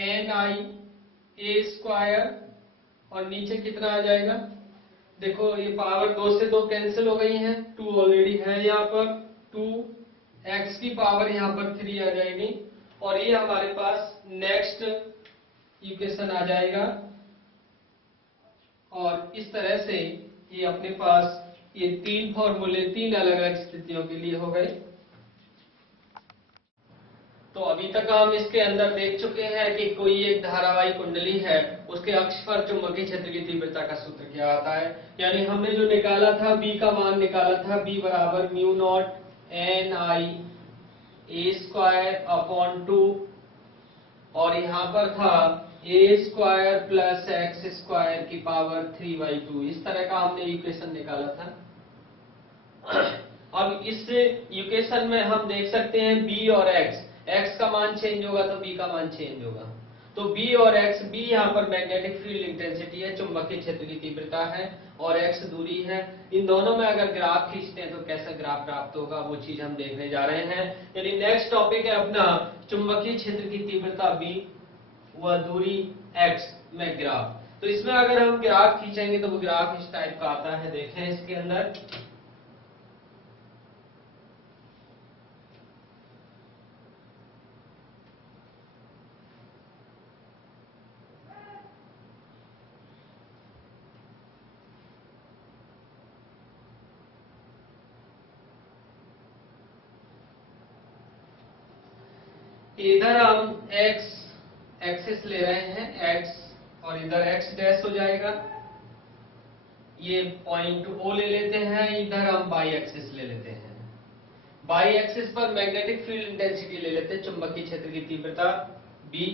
N आई ए square और नीचे कितना आ जाएगा, देखो ये पावर 2 से 2 कैंसिल हो गई है, 2 ऑलरेडी है यहाँ पर, 2x की पावर यहाँ पर 3 आ जाएगी और ये हमारे पास नेक्स्ट इक्वेशन आ जाएगा। और इस तरह से ये अपने पास ये 3 फॉर्मूले 3 अलग अलग स्थितियों के लिए हो गए। तो अभी तक हम इसके अंदर देख चुके हैं कि कोई एक धारावाही कुंडली है, उसके अक्ष पर चुंबकीय क्षेत्र की तीव्रता का सूत्र क्या आता है, यानी हमने जो निकाला था B का मान निकाला था, B बराबर mu not an I A square upon 2 और यहाँ पर था ए स्क्वायर प्लस एक्स स्क्वायर की पावर 3/2, इस तरह का हमने इक्वेशन निकाला था। अब इस इक्वेशन में हम देख सकते हैं B और x का मान चेंज होगा तो B का मान चेंज होगा। तो B और x, B यहाँ पर मैग्नेटिक फील्ड इंटेंसिटी है, चुंबकीय क्षेत्र की तीव्रता है, और x दूरी है। इन दोनों में अगर ग्राफ खींचते हैं तो कैसा ग्राफ प्राप्त होगा वो चीज हम देखने जा रहे हैं। यानी नेक्स्ट टॉपिक है अपना चुंबकीय क्षेत्र की तीव्रता B व दूरी x में ग्राफ। तो इसमें अगर हम ग्राफ खींचेंगे तो वो ग्राफ इस टाइप का आता है, देखें इसके अंदर। इधर हम x एक्सिस ले रहे हैं x और इधर x डैश हो जाएगा, ये पॉइंट O ले लेते हैं, इधर हम बाई एक्सिस ले लेते हैं। बाई एक्सिस पर मैग्नेटिक फील्ड इंटेंसिटी ले लेते हैं, चुंबकीय क्षेत्र की तीव्रता B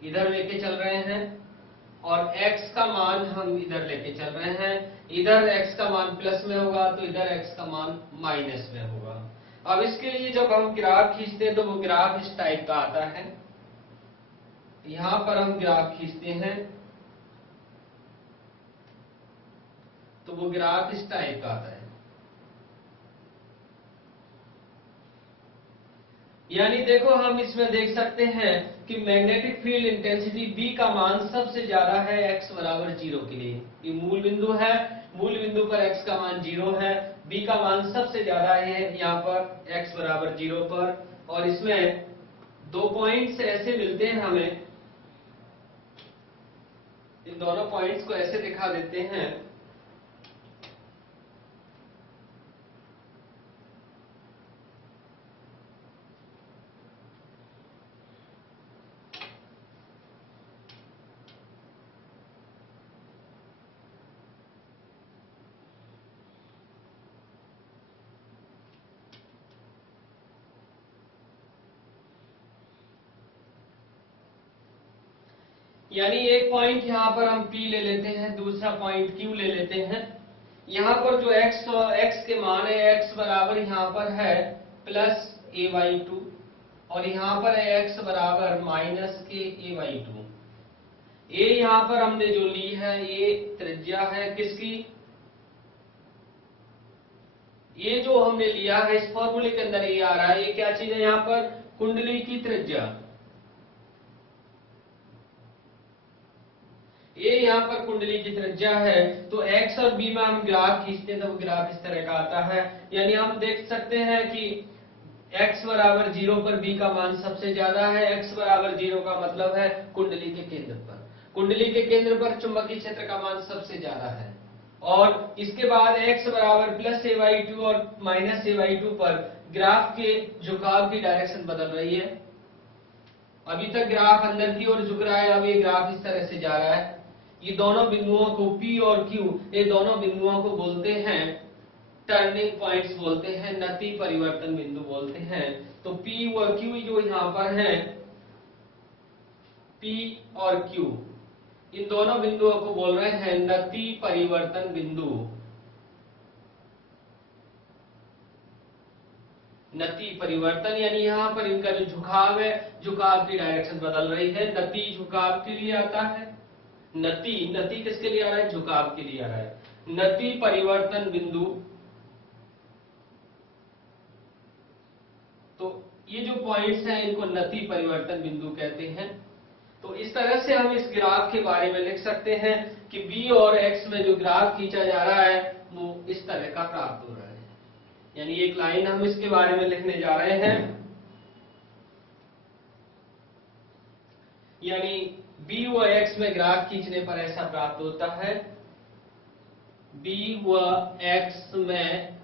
इधर लेके चल रहे हैं और x का मान हम इधर लेके चल रहे हैं। इधर x का मान प्लस में होगा तो इधर x का मान माइनस में होगा। अब इसके लिए जब हम ग्राफ खींचते हैं तो वो ग्राफ इस टाइप का आता है। यहां पर हम ग्राफ खींचते हैं तो वो ग्राफ इस टाइप का आता है। यानी देखो हम इसमें देख सकते हैं कि मैग्नेटिक फील्ड इंटेंसिटी B का मान सबसे ज्यादा है x बराबर 0 के लिए। ये मूल बिंदु है, मूल बिंदु पर x का मान 0 है, B का मान सबसे ज्यादा है यहाँ पर x बराबर 0 पर। और इसमें 2 पॉइंट्स ऐसे मिलते हैं हमें, इन दोनों पॉइंट्स को ऐसे दिखा देते हैं। यानी एक पॉइंट यहाँ पर हम P ले लेते हैं, दूसरा पॉइंट Q ले लेते हैं। यहाँ पर जो x के मान है, x बराबर यहाँ पर है प्लस a/2 और यहाँ पर है x बराबर माइनस के a/2। a यहाँ पर हमने जो ली है ये त्रिज्या है किसकी, ये जो हमने लिया है इस फॉर्मूले के अंदर ये आ रहा है, ये क्या चीज है यहाँ पर, कुंडली की त्रिज्या। ये यहाँ पर कुंडली की त्रिज्या है। तो x और b में हम ग्राफ खींचते हैं तो वो ग्राफ इस तरह का आता है। यानी हम देख सकते हैं कि x बराबर 0 पर b का मान सबसे ज्यादा है। x बराबर 0 का मतलब है कुंडली के केंद्र पर, कुंडली के केंद्र पर चुंबकीय क्षेत्र का मान सबसे ज्यादा है। और इसके बाद x बराबर प्लस a/2 और माइनस a/2 पर ग्राफ के झुकाव की डायरेक्शन बदल रही है। अभी तक ग्राफ अंदर की ओर झुक रहा है, अब ये ग्राफ इस तरह से जा रहा है। ये दोनों बिंदुओं को P और Q, ये दोनों बिंदुओं को बोलते हैं टर्निंग पॉइंट्स बोलते हैं, नति परिवर्तन बिंदु बोलते हैं। तो P और Q जो यहाँ पर है, P और Q इन दोनों बिंदुओं को बोल रहे हैं नति परिवर्तन बिंदु। नति परिवर्तन यानी यहाँ पर इनका जो झुकाव है, झुकाव की डायरेक्शन बदल रही है। नति झुकाव के लिए आता है, नति नति किसके लिए आ रहा है, झुकाव के लिए आ रहा है। नति परिवर्तन बिंदु, तो ये जो पॉइंट्स हैं इनको नति परिवर्तन बिंदु कहते हैं। तो इस तरह से हम इस ग्राफ के बारे में लिख सकते हैं कि b और x में जो ग्राफ खींचा जा रहा है वो इस तरह का प्राप्त हो रहा है। यानी एक लाइन हम इसके बारे में लिखने जा रहे हैं, यानी b व x में ग्राफ खींचने पर ऐसा प्राप्त होता है। b व x में